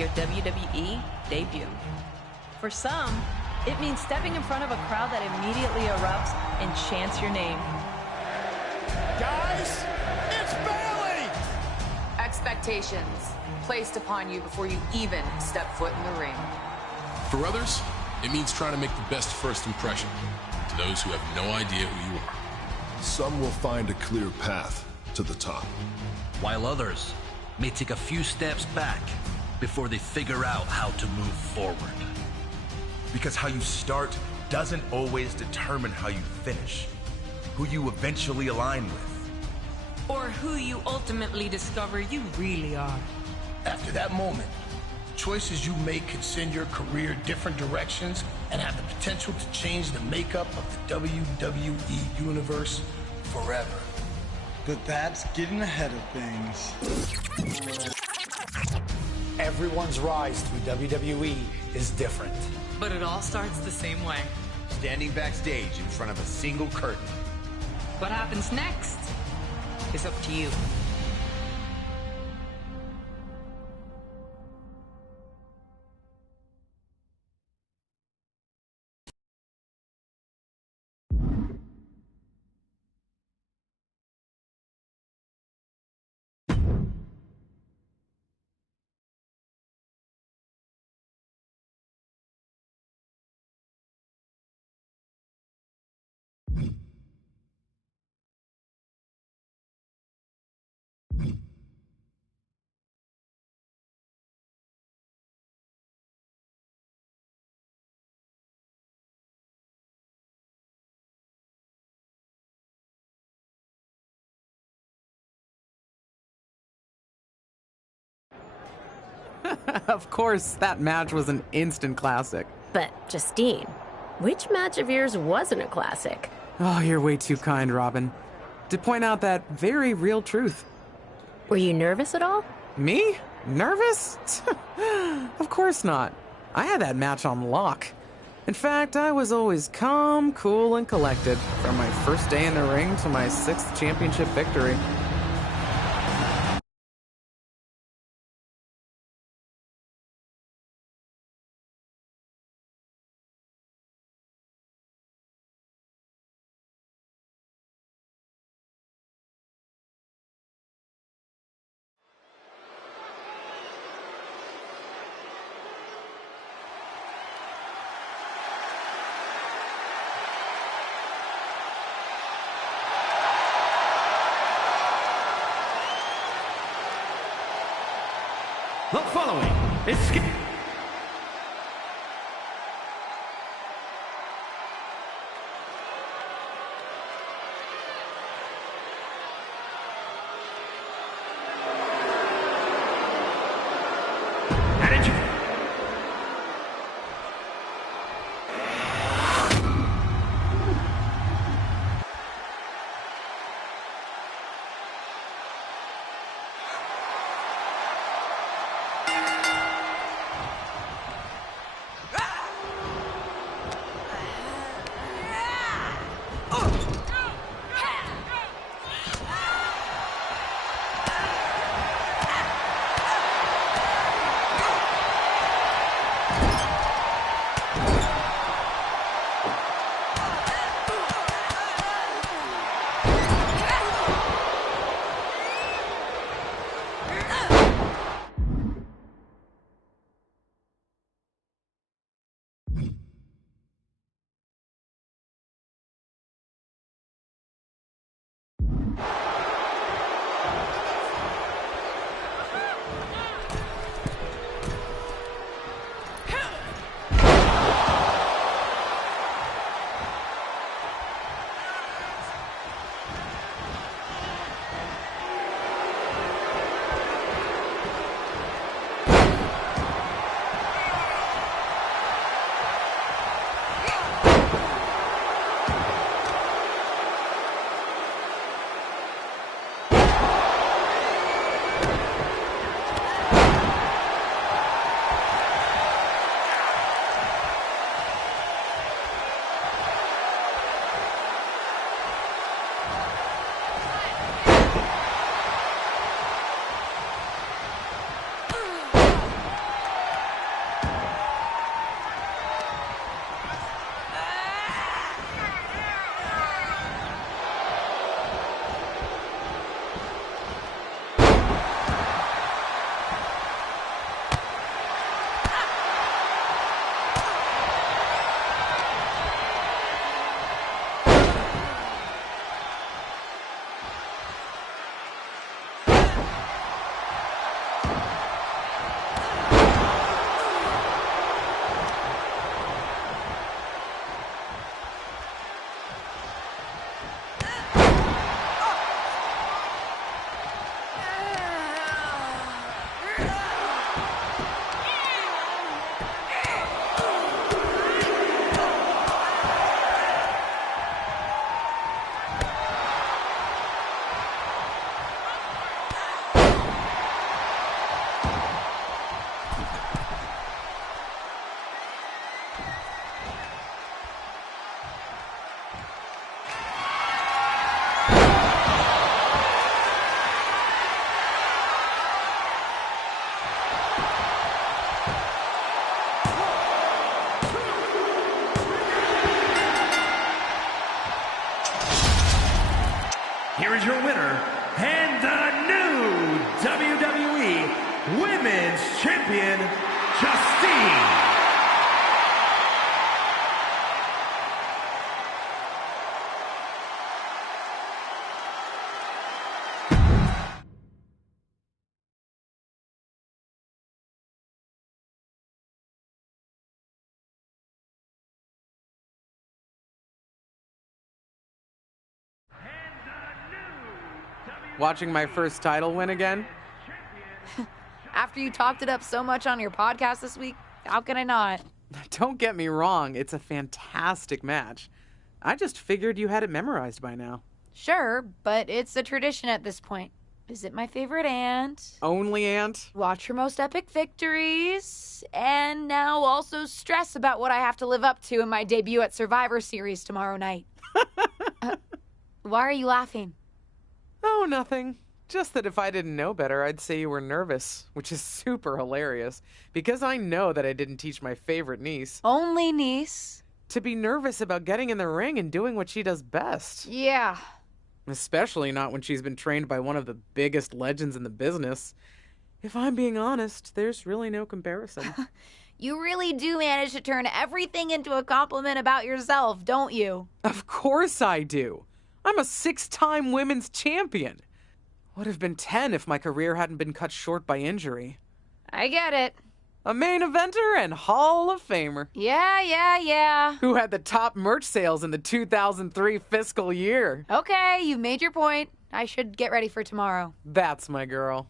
your WWE debut. For some, it means stepping in front of a crowd that immediately erupts and chants your name. Guys, it's Bailey! Expectations placed upon you before you even step foot in the ring. For others, it means trying to make the best first impression to those who have no idea who you are. Some will find a clear path to the top, while others may take a few steps back before they figure out how to move forward. Because how you start doesn't always determine how you finish, who you eventually align with, or who you ultimately discover you really are. After that moment, choices you make could send your career different directions and have the potential to change the makeup of the WWE Universe forever. But that's getting ahead of things. Everyone's rise through WWE is different. But it all starts the same way. Standing backstage in front of a single curtain. What happens next is up to you. Of course, that match was an instant classic. But, Justine, which match of yours wasn't a classic? Oh, you're way too kind, Robin. To point out that very real truth. Were you nervous at all? Me? Nervous? Of course not. I had that match on lock. In fact, I was always calm, cool, and collected from my first day in the ring to my 6th championship victory. The following is here is your winner, and the new WWE Women's Champion, Justine. Watching my first title win again? After you talked it up so much on your podcast this week, how can I not? Don't get me wrong, it's a fantastic match. I just figured you had it memorized by now. Sure, but it's a tradition at this point. Visit my favorite aunt. Only aunt? Watch her most epic victories. And now also stress about what I have to live up to in my debut at Survivor Series tomorrow night. Why are you laughing? Oh, nothing. Just that if I didn't know better, I'd say you were nervous, which is super hilarious, because I know that I didn't teach my favorite niece. Only niece? To be nervous about getting in the ring and doing what she does best. Yeah. Especially not when she's been trained by one of the biggest legends in the business. If I'm being honest, there's really no comparison. You really do manage to turn everything into a compliment about yourself, don't you? Of course I do. I'm a 6-time women's champion. Would have been 10 if my career hadn't been cut short by injury. I get it. A main eventer and Hall of Famer. Yeah. Who had the top merch sales in the 2003 fiscal year. Okay, you've made your point. I should get ready for tomorrow. That's my girl.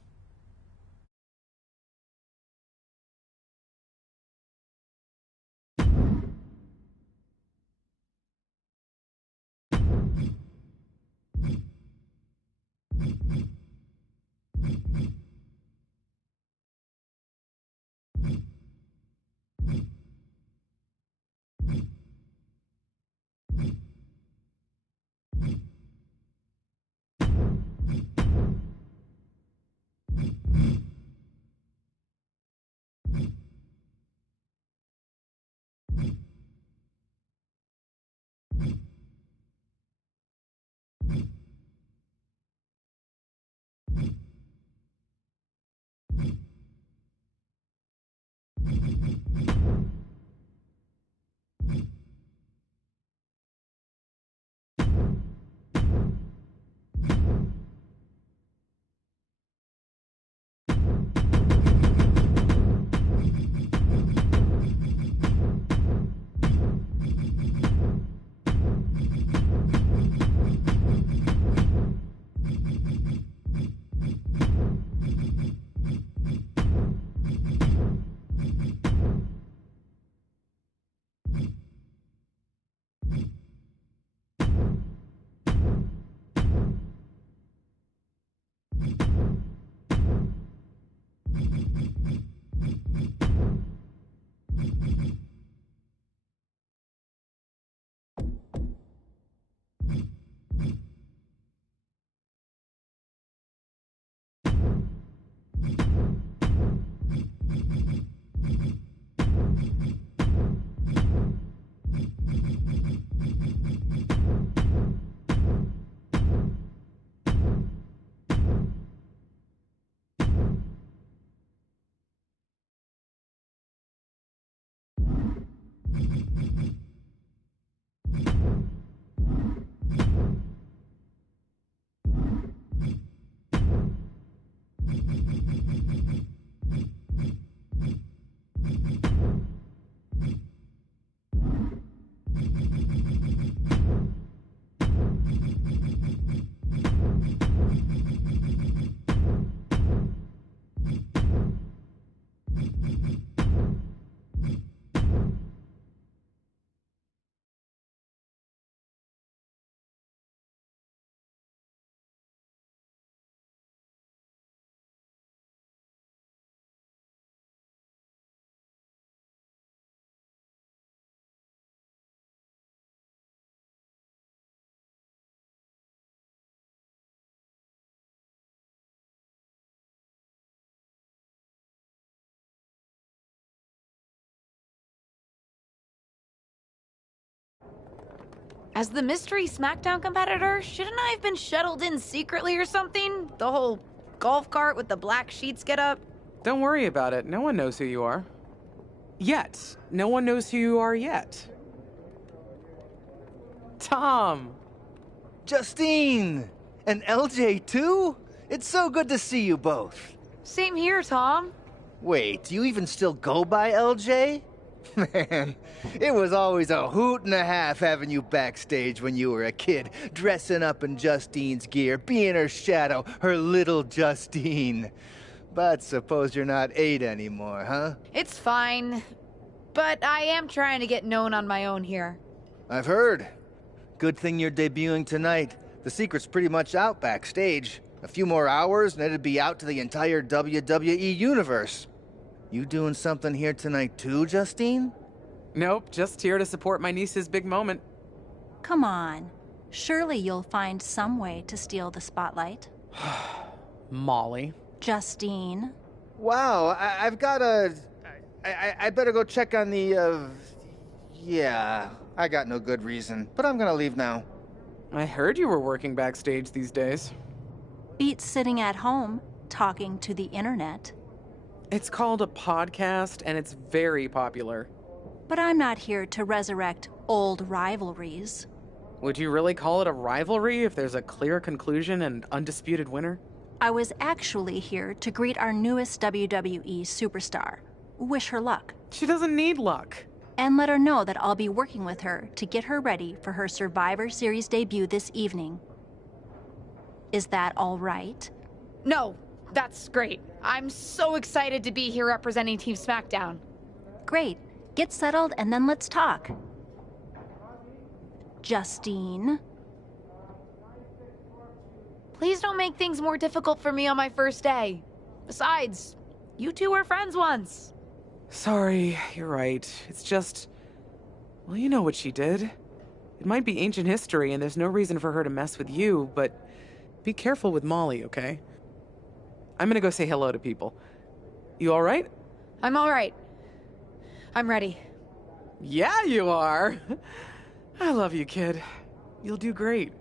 As the mystery SmackDown competitor, shouldn't I have been shuttled in secretly or something? The whole golf cart with the black sheets get up? Don't worry about it. No one knows who you are. Yet. No one knows who you are yet. Tom! Justine! And LJ too? It's so good to see you both. Same here, Tom. Wait, do you even still go by LJ? Man, it was always a hoot and a half having you backstage when you were a kid, dressing up in Justine's gear, being her shadow, her little Justine. But suppose you're not 8 anymore, huh? It's fine. But I am trying to get known on my own here. I've heard. Good thing you're debuting tonight. The secret's pretty much out backstage. A few more hours and it'd be out to the entire WWE universe. You doing something here tonight too, Justine? Nope, just here to support my niece's big moment. Come on. Surely you'll find some way to steal the spotlight. Molly. Justine. Wow, I've got a... I better go check on the, Yeah, I got no good reason, but I'm gonna leave now. I heard you were working backstage these days. Beats sitting at home, talking to the internet. It's called a podcast, and it's very popular. But I'm not here to resurrect old rivalries. Would you really call it a rivalry if there's a clear conclusion and undisputed winner? I was actually here to greet our newest WWE superstar. Wish her luck. She doesn't need luck. And let her know that I'll be working with her to get her ready for her Survivor Series debut this evening. Is that all right? No, that's great. I'm so excited to be here representing Team SmackDown. Great. Get settled and then let's talk. Justine. Please don't make things more difficult for me on my first day. Besides, you two were friends once. Sorry, you're right. It's just... Well, you know what she did. It might be ancient history and there's no reason for her to mess with you, but be careful with Molly, okay? I'm gonna go say hello to people. You all right? I'm all right. I'm ready. Yeah, you are. I love you, kid. You'll do great.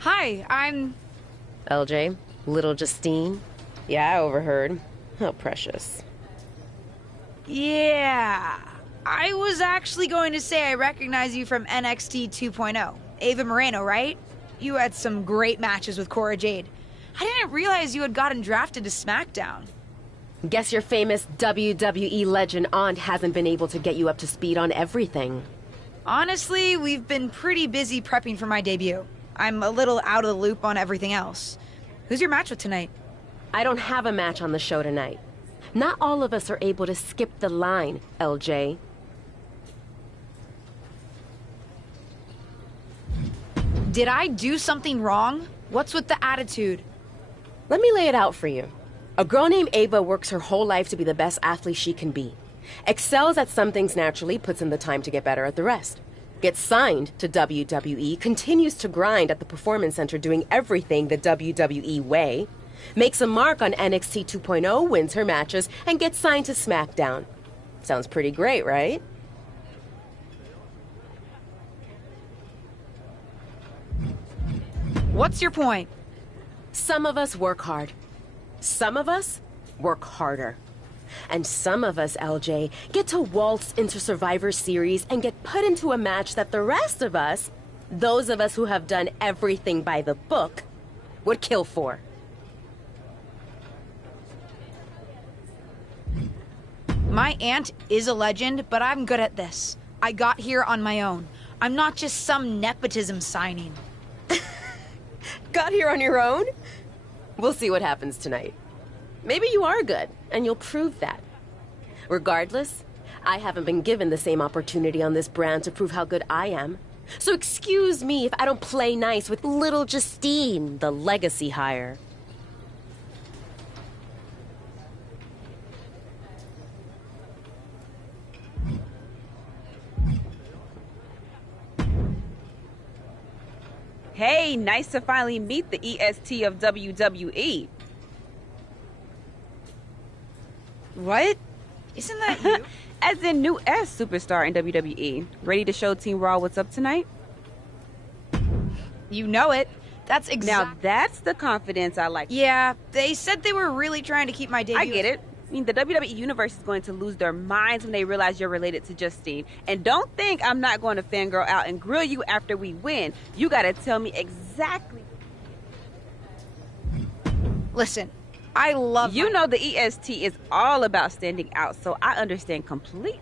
Hi, I'm... LJ, little Justine. Yeah, I overheard. How precious. Yeah. I was actually going to say I recognize you from NXT 2.0. Ava Moreno, right? You had some great matches with Cora Jade. I didn't realize you had gotten drafted to SmackDown. Guess your famous WWE legend aunt hasn't been able to get you up to speed on everything. Honestly, we've been pretty busy prepping for my debut. I'm a little out of the loop on everything else. Who's your match with tonight? I don't have a match on the show tonight. Not all of us are able to skip the line, LJ. Did I do something wrong? What's with the attitude? Let me lay it out for you. A girl named Ava works her whole life to be the best athlete she can be. Excels at some things naturally, puts in the time to get better at the rest. Gets signed to WWE, continues to grind at the Performance Center doing everything the WWE way. Makes a mark on NXT 2.0, wins her matches, and gets signed to SmackDown. Sounds pretty great, right? What's your point? Some of us work hard. Some of us work harder. And some of us, LJ, get to waltz into Survivor Series and get put into a match that the rest of us, those of us who have done everything by the book, would kill for. My aunt is a legend, but I'm good at this. I got here on my own. I'm not just some nepotism signing. Got here on your own? We'll see what happens tonight. Maybe you are good, and you'll prove that. Regardless, I haven't been given the same opportunity on this brand to prove how good I am. So excuse me if I don't play nice with little Justine, the legacy hire. Hey, nice to finally meet the EST of WWE. What? Isn't that you? As in new S superstar in WWE. Ready to show Team Raw what's up tonight? You know it. That's Now that's the confidence I like. Yeah, they said they were really trying to keep my debut. I get it. I mean, the WWE Universe is going to lose their minds when they realize you're related to Justine. And don't think I'm not going to fangirl out and grill you after we win. You gotta tell me exactly. Listen, I love you know the EST is all about standing out, so I understand completely.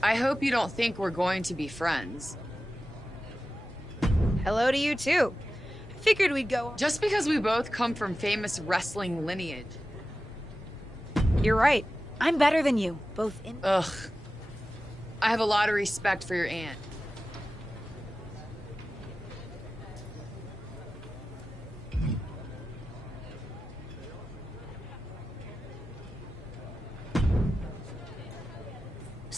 I hope you don't think we're going to be friends. Hello to you, too. I figured we'd go... Just because we both come from famous wrestling lineage. You're right. I'm better than you, both in... Ugh. I have a lot of respect for your aunt.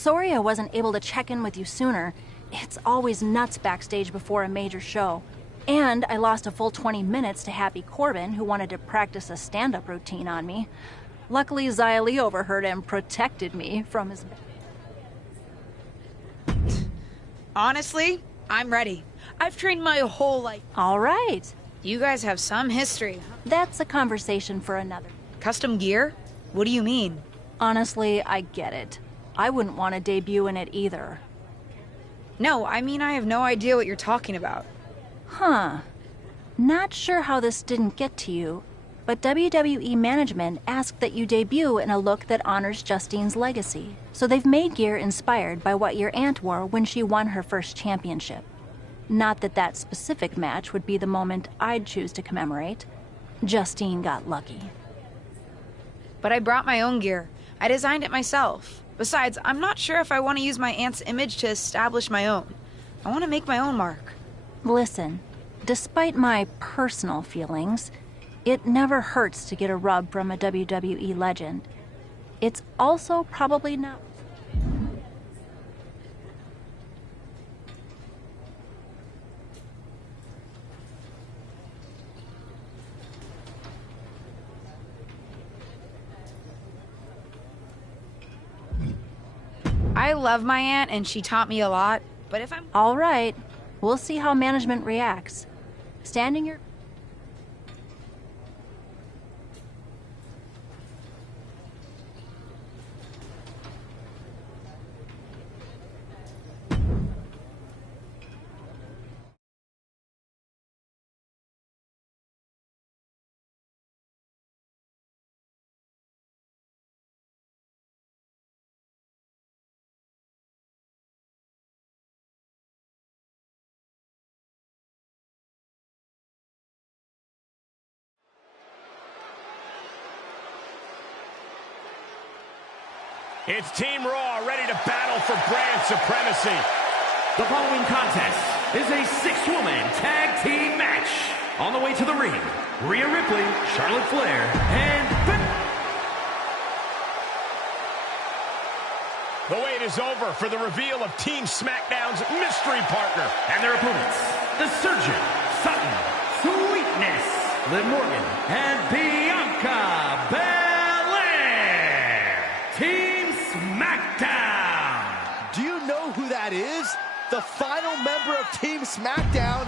Sorry I wasn't able to check in with you sooner. It's always nuts backstage before a major show. And I lost a full 20 minutes to Happy Corbin, who wanted to practice a stand-up routine on me. Luckily, Xia Li overheard and protected me from his... Honestly, I'm ready. I've trained my whole life. All right. You guys have some history. That's a conversation for another. Custom gear? What do you mean? Honestly, I get it. I wouldn't want to debut in it either. No, I mean I have no idea what you're talking about. Huh. Not sure how this didn't get to you, but WWE management asked that you debut in a look that honors Justine's legacy. So they've made gear inspired by what your aunt wore when she won her first championship. Not that that specific match would be the moment I'd choose to commemorate. Justine got lucky. But I brought my own gear. I designed it myself. Besides, I'm not sure if I want to use my aunt's image to establish my own. I want to make my own mark. Listen, despite my personal feelings, it never hurts to get a rub from a WWE legend. It's also probably not... I love my aunt and she taught me a lot, but if I'm... All right. We'll see how management reacts. Standing your... It's Team Raw ready to battle for brand supremacy. The following contest is a six-woman tag team match. On the way to the ring, Rhea Ripley, Charlotte Flair, and... The wait is over for the reveal of Team SmackDown's mystery partner. And their opponents, the Surgeon, Sutton, Sweetness, Liv Morgan, and Bianca Belair. Team SmackDown. Do you know who that is? The final member of Team SmackDown.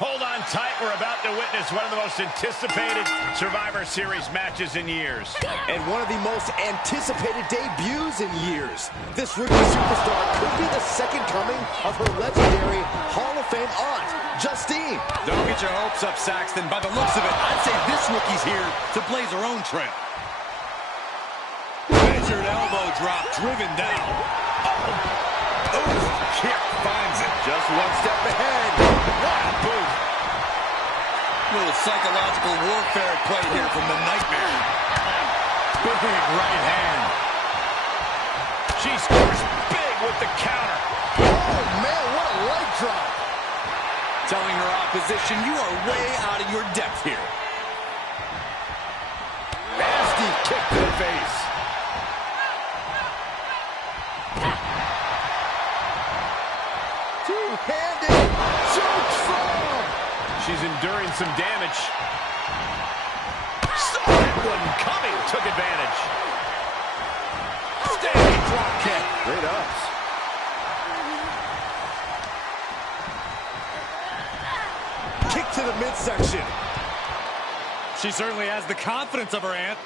Hold on tight. We're about to witness one of the most anticipated Survivor Series matches in years. And one of the most anticipated debuts in years. This rookie superstar could be the second coming of her legendary Hall of Fame aunt, Justine. Don't get your hopes up, Saxton. By the looks of it, I'd say this rookie's here to blaze her own trail. Measured elbow drop, driven down. Oh, kick finds it. Just one step ahead. What a boot. Little psychological warfare at play here from the Nightmare. Big right hand. She scores big with the counter. Oh, man, what a leg drop. Telling her opposition, you are way out of your depth here. Nasty kick to the face. Two-handed choke slam. She's enduring some damage. Saw that one coming, took advantage. Standing drop kick. Great ups. Kick to the midsection. She certainly has the confidence of her aunt.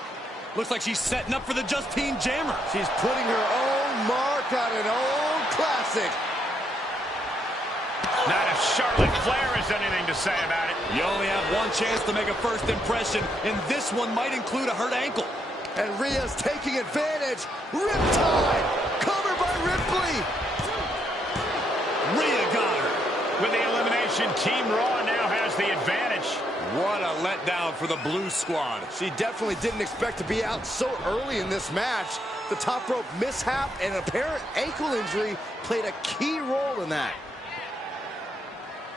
Looks like she's setting up for the Justine Jammer. She's putting her own mark on an old classic. Not if Charlotte Flair has anything to say about it. You only have one chance to make a first impression, and this one might include a hurt ankle. And Rhea's taking advantage. Riptide! Covered by Ripley! Rhea got her. With the elimination, Team Raw now has the advantage. What a letdown for the Blue Squad. She definitely didn't expect to be out so early in this match. The top rope mishap and an apparent ankle injury played a key role in that.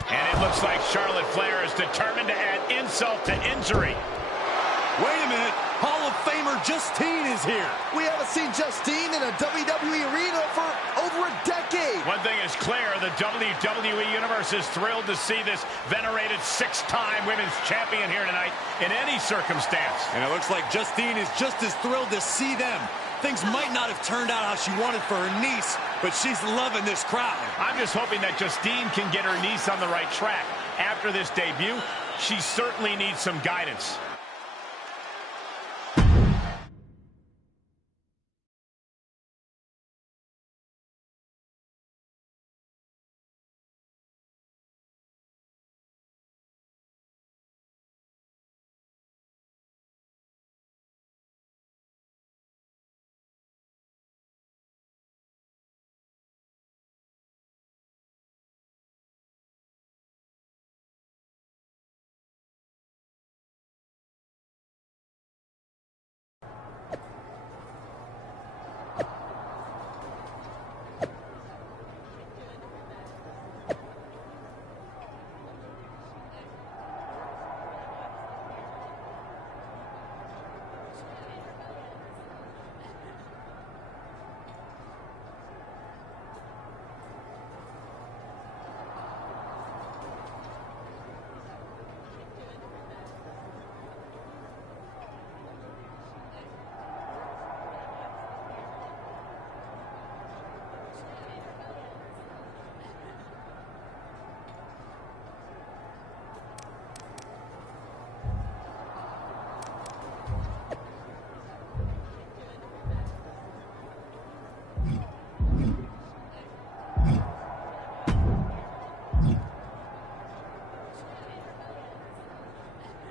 And it looks like Charlotte Flair is determined to add insult to injury. Wait a minute. Hall of Famer Justine is here. We haven't seen Justine in a WWE arena for over a decade. One thing is clear, the WWE Universe is thrilled to see this venerated six-time women's champion here tonight in any circumstance. And it looks like Justine is just as thrilled to see them. Things might not have turned out how she wanted for her niece, but she's loving this crowd. I'm just hoping that Justine can get her niece on the right track. After this debut, she certainly needs some guidance.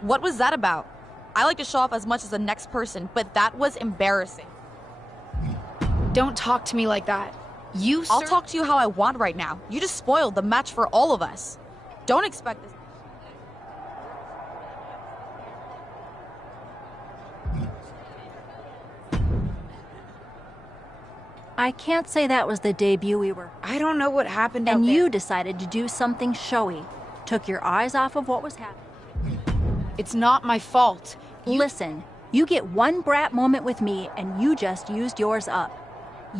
What was that about? I like to show off as much as the next person, but that was embarrassing. Don't talk to me like that. I'll talk to you how I want right now. You just spoiled the match for all of us. Don't expect this. I can't say that was the debut we were. I don't know what happened out And there. you decided to do something showy. Took your eyes off of what was happening. It's not my fault. Listen, you get one brat moment with me and you just used yours up.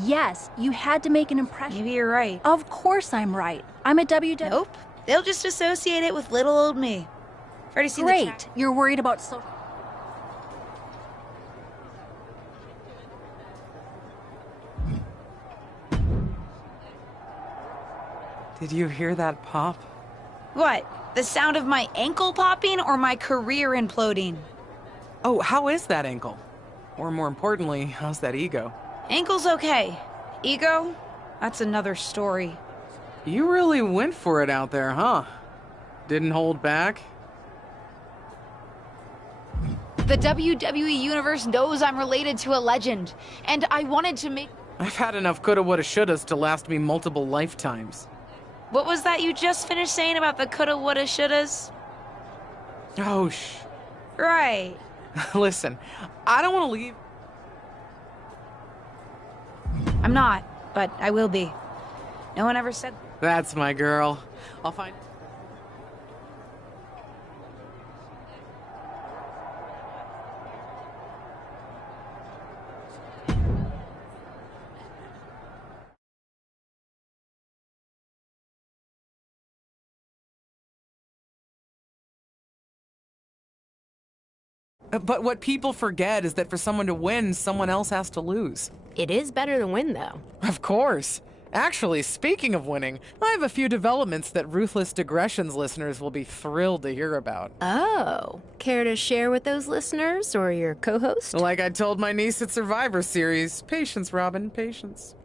Yes, you had to make an impression. Maybe you're right. Of course I'm right. I'm a WWE. Nope. They'll just associate it with little old me. I've already seen Great. the chat. You're worried about social. Did you hear that pop? What? The sound of my ankle popping or my career imploding? Oh, how is that ankle? Or more importantly, how's that ego? Ankle's okay. Ego? That's another story. You really went for it out there, huh? Didn't hold back? The WWE Universe knows I'm related to a legend, and I wanted to make... I've had enough coulda, woulda, shouldas to last me multiple lifetimes. What was that you just finished saying about the coulda, woulda, shouldas? Oh, Right. Listen, I don't want to leave. I'm not, but I will be. No one ever said... That's my girl. I'll find... But what people forget is that for someone to win, someone else has to lose. It is better to win, though. Of course. Actually, speaking of winning, I have a few developments that Ruthless Digressions listeners will be thrilled to hear about. Oh, care to share with those listeners or your co-host? Like I told my niece at Survivor Series, patience, Robin, patience.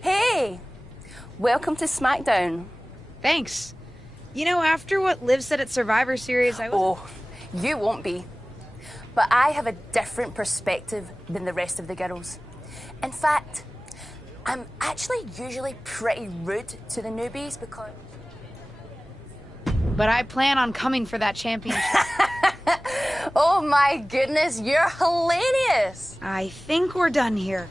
Hey! Welcome to SmackDown. Thanks. You know, after what Liv said at Survivor Series, I was... Oh, you won't be. But I have a different perspective than the rest of the girls. In fact, I'm actually usually pretty rude to the newbies because... But I plan on coming for that championship. Oh my goodness, you're hilarious! I think we're done here.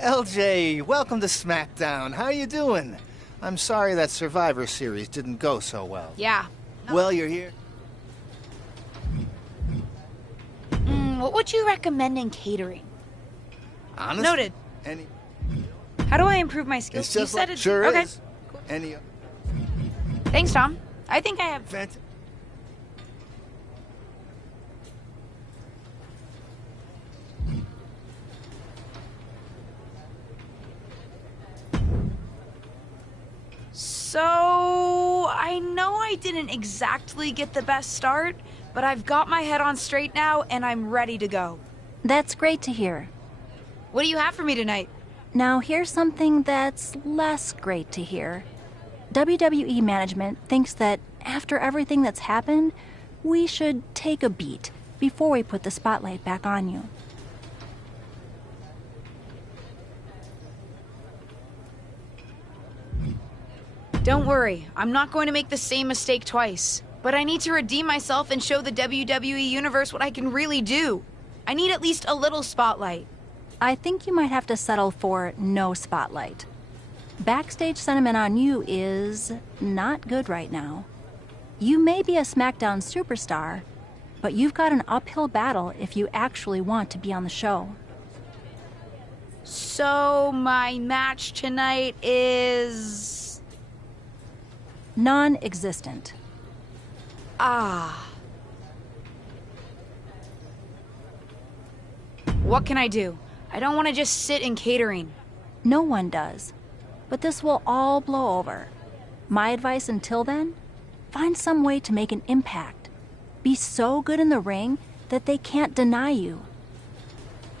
LJ, welcome to SmackDown. How you doing? I'm sorry that Survivor Series didn't go so well. Yeah. Well, you're here. What would you recommend in catering? Honestly? Noted. Any... How do I improve my skills? It's just you said like, it's... sure okay. is. Any... Thanks, Tom. I think I have... So, I know I didn't exactly get the best start, but I've got my head on straight now and I'm ready to go. That's great to hear. What do you have for me tonight? Now here's something that's less great to hear. WWE management thinks that after everything that's happened, we should take a beat before we put the spotlight back on you. Don't worry, I'm not going to make the same mistake twice. But I need to redeem myself and show the WWE Universe what I can really do. I need at least a little spotlight. I think you might have to settle for no spotlight. Backstage sentiment on you is not good right now. You may be a SmackDown superstar, but you've got an uphill battle if you actually want to be on the show. So, my match tonight is... non-existent. Ah. What can I do? I don't want to just sit in catering. No one does. But this will all blow over. My advice until then? Find some way to make an impact. Be so good in the ring that they can't deny you.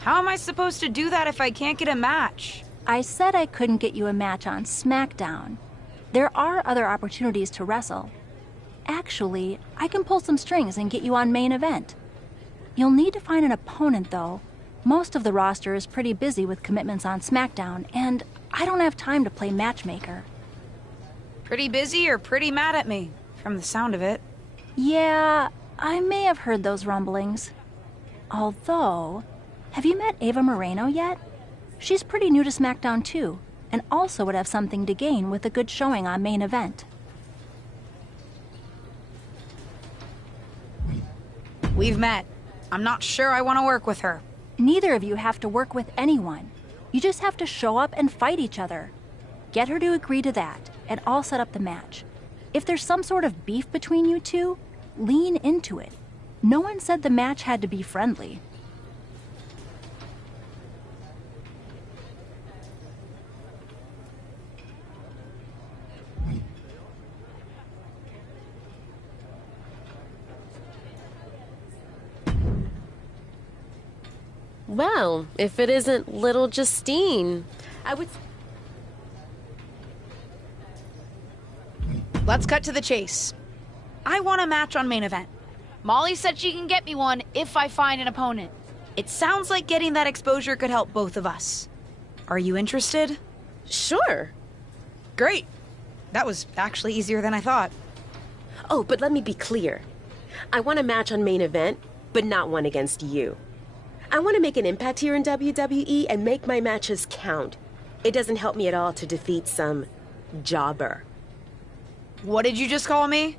How am I supposed to do that if I can't get a match? I said I couldn't get you a match on SmackDown. There are other opportunities to wrestle. Actually, I can pull some strings and get you on main event. You'll need to find an opponent, though. Most of the roster is pretty busy with commitments on SmackDown, and I don't have time to play matchmaker. Pretty busy or pretty mad at me, from the sound of it. Yeah, I may have heard those rumblings. Although, have you met Ava Moreno yet? She's pretty new to SmackDown too, and also would have something to gain with a good showing on main event. We've met. I'm not sure I want to work with her. Neither of you have to work with anyone. You just have to show up and fight each other. Get her to agree to that, and I'll set up the match. If there's some sort of beef between you two, lean into it. No one said the match had to be friendly. Well, if it isn't little Justine, I would... Let's cut to the chase. I want a match on main event. Molly said she can get me one if I find an opponent. It sounds like getting that exposure could help both of us. Are you interested? Sure. Great. That was actually easier than I thought. Oh, but let me be clear. I want a match on main event, but not one against you. I want to make an impact here in WWE and make my matches count. It doesn't help me at all to defeat some jobber. What did you just call me?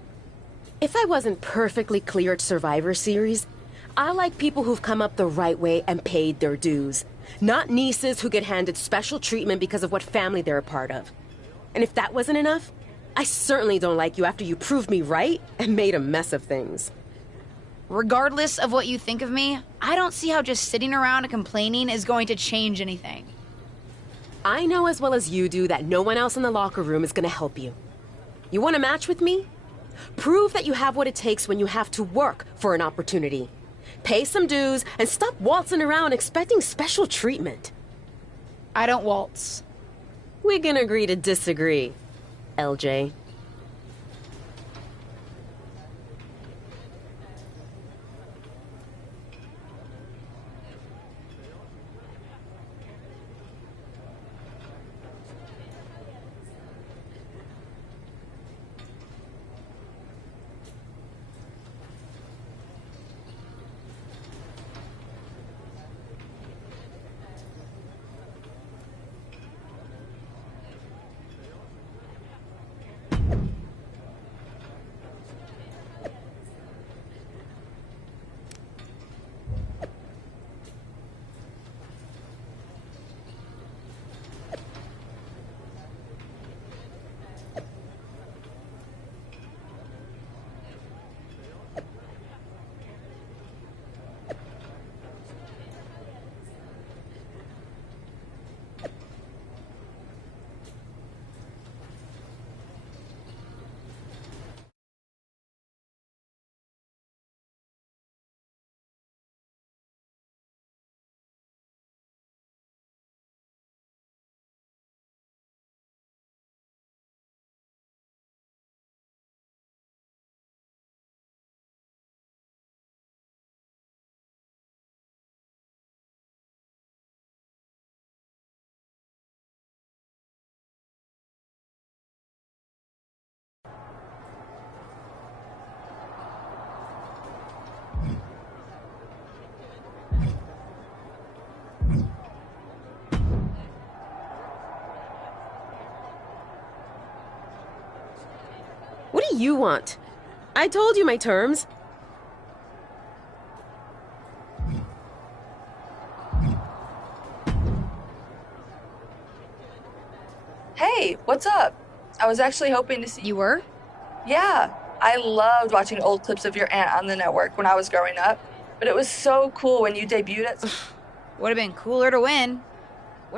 If I wasn't perfectly clear at Survivor Series, I like people who've come up the right way and paid their dues. Not nieces who get handed special treatment because of what family they're a part of. And if that wasn't enough, I certainly don't like you after you proved me right and made a mess of things. Regardless of what you think of me, I don't see how just sitting around and complaining is going to change anything. I know as well as you do that no one else in the locker room is going to help you. You want a match with me? Prove that you have what it takes when you have to work for an opportunity. Pay some dues and stop waltzing around expecting special treatment. I don't waltz. We can agree to disagree, LJ. do you want? I told you my terms. Hey, what's up? I was actually hoping to see... You were? Yeah. I loved watching old clips of your aunt on the network when I was growing up. But it was so cool when you debuted at... Would have been cooler to win.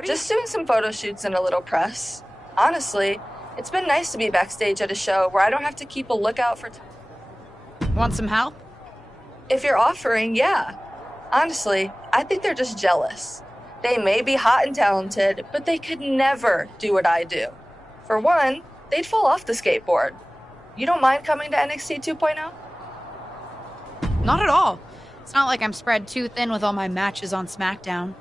Just doing some photo shoots and a little press. Honestly, it's been nice to be backstage at a show where I don't have to keep a lookout for... Want some help? If you're offering, yeah. Honestly, I think they're just jealous. They may be hot and talented, but they could never do what I do. For one, they'd fall off the skateboard. You don't mind coming to NXT 2.0? Not at all. It's not like I'm spread too thin with all my matches on SmackDown.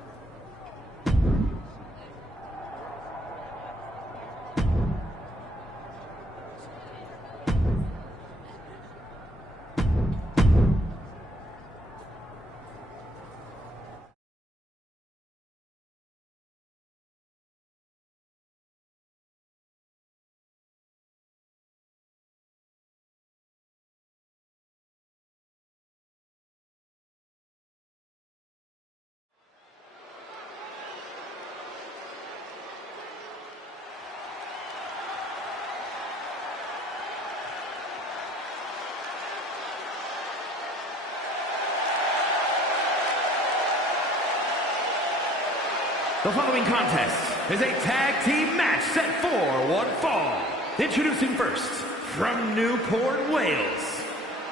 The following contest is a tag team match set for one fall. Introducing first, from Newport, Wales,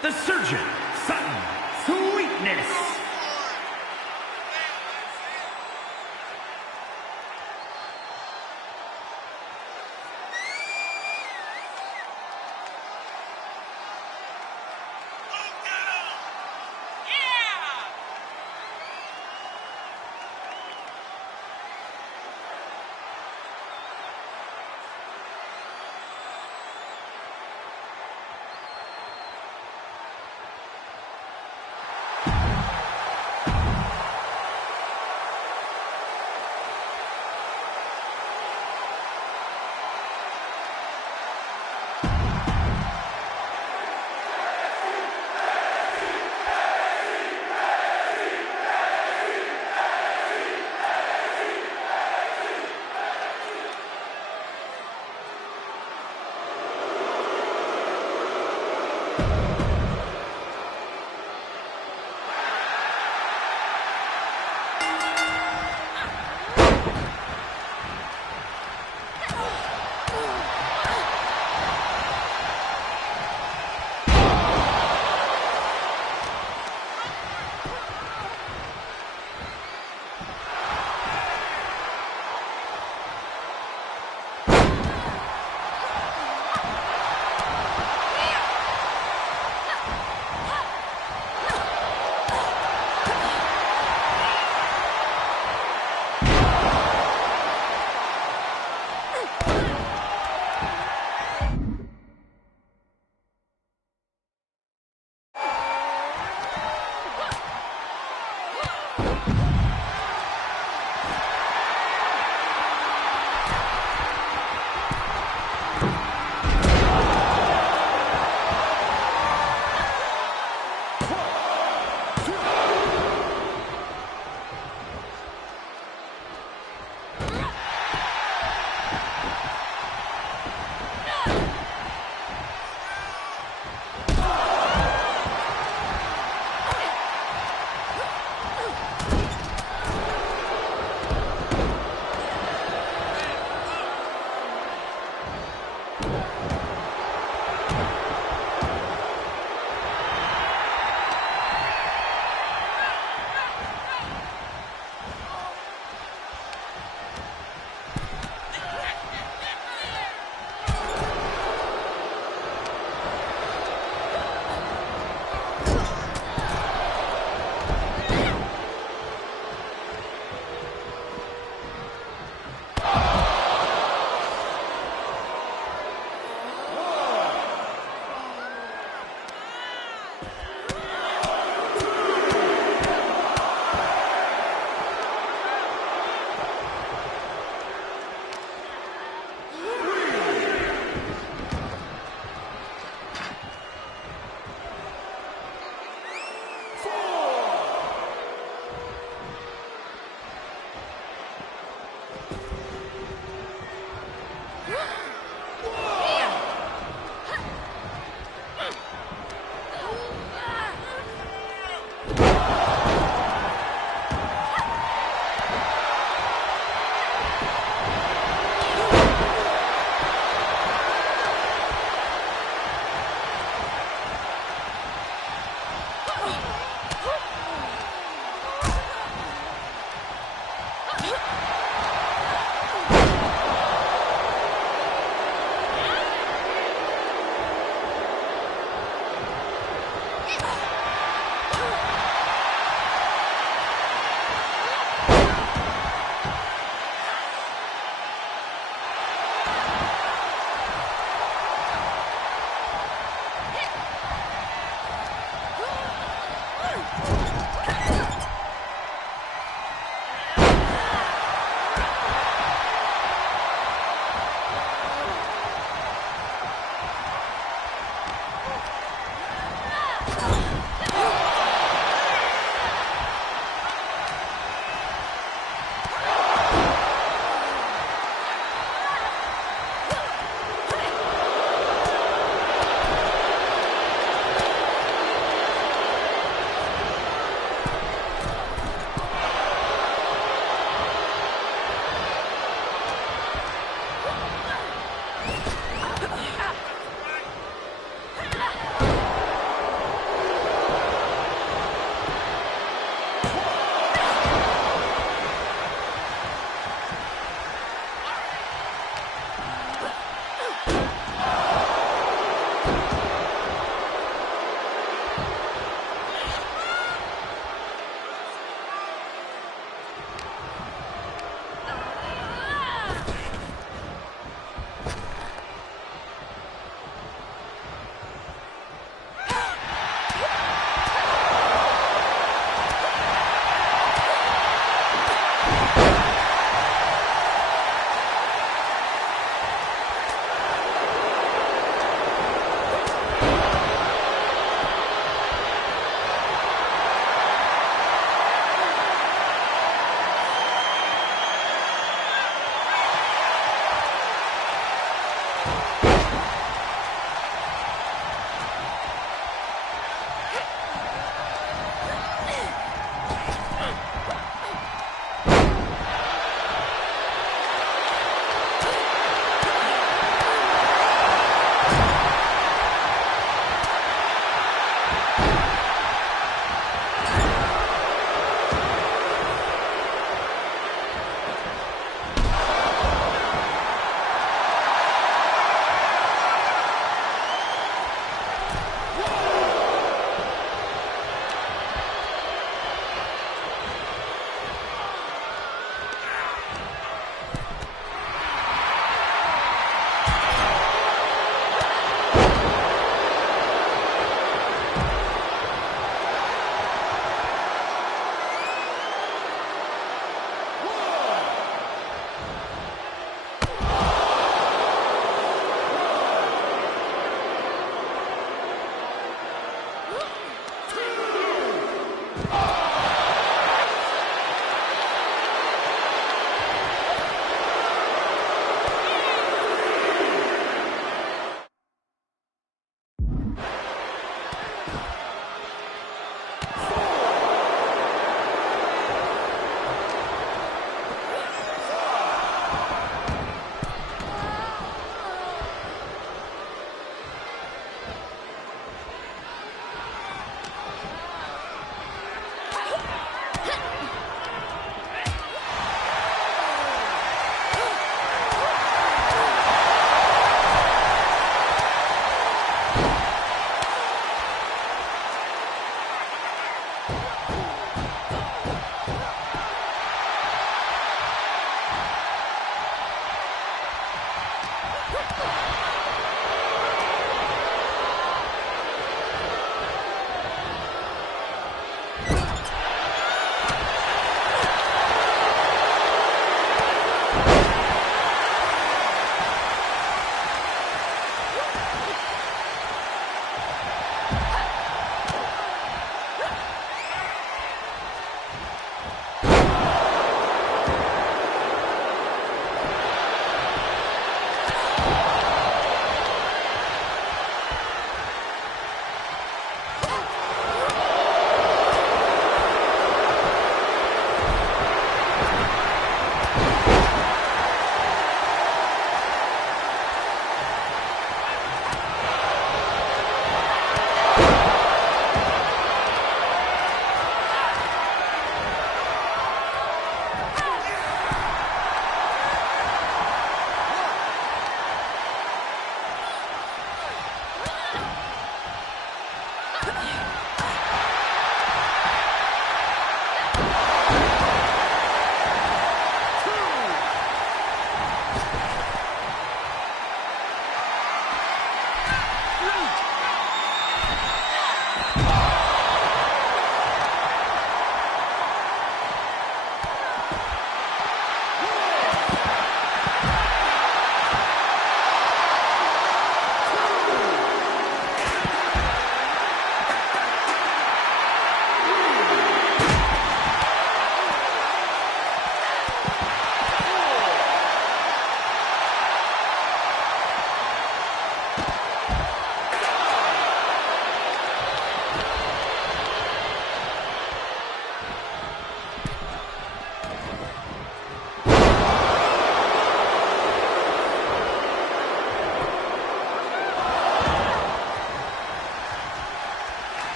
the Surgeon, Sutton, Sweetness.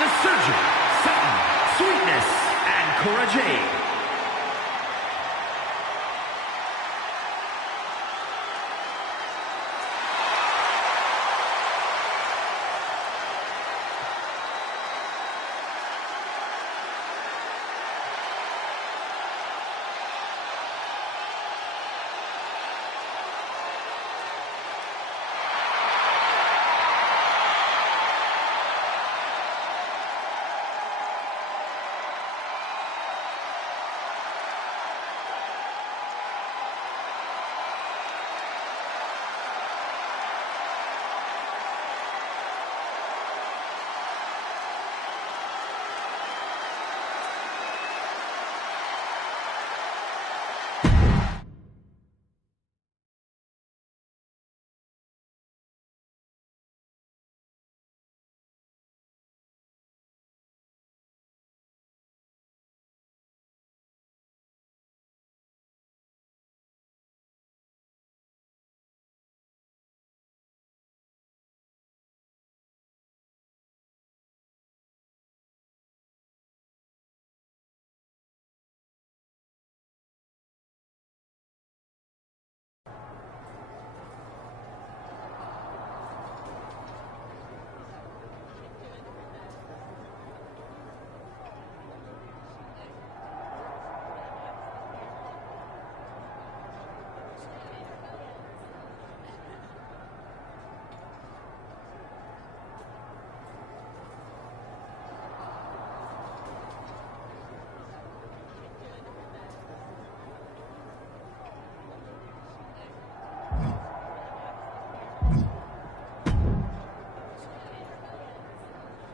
the Surgeon, Sutton, Sweetness, and Cora Jade.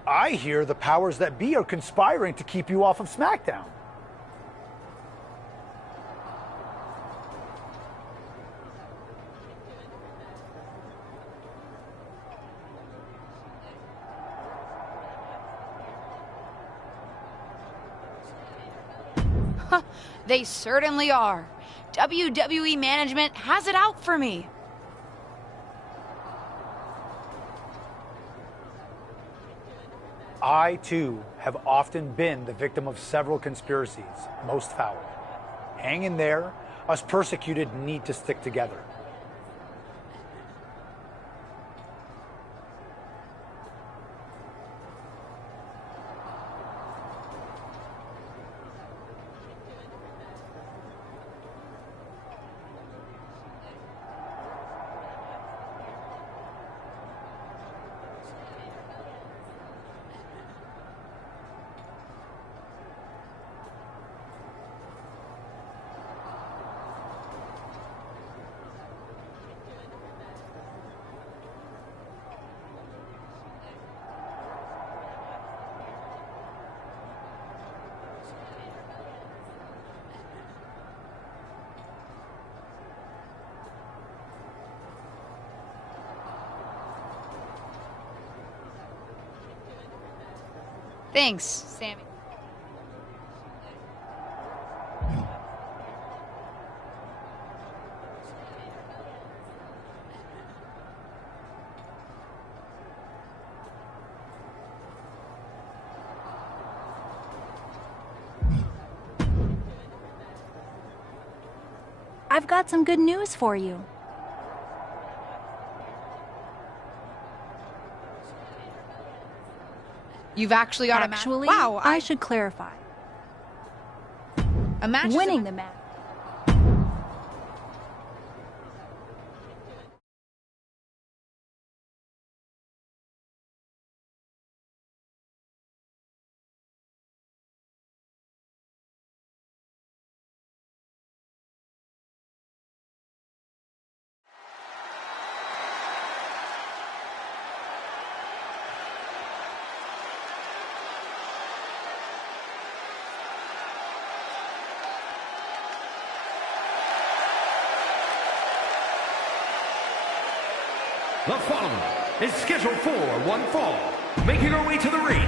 I hear the powers that be are conspiring to keep you off of SmackDown. They certainly are. WWE management has it out for me. I, too, have often been the victim of several conspiracies, most foul. Hang in there. Us persecuted need to stick together. Thanks, Sammy. I've got some good news for you. You've actually got Actually, a match. Wow, I should clarify. A match. Winning the match. The following is scheduled for one fall. Making her way to the ring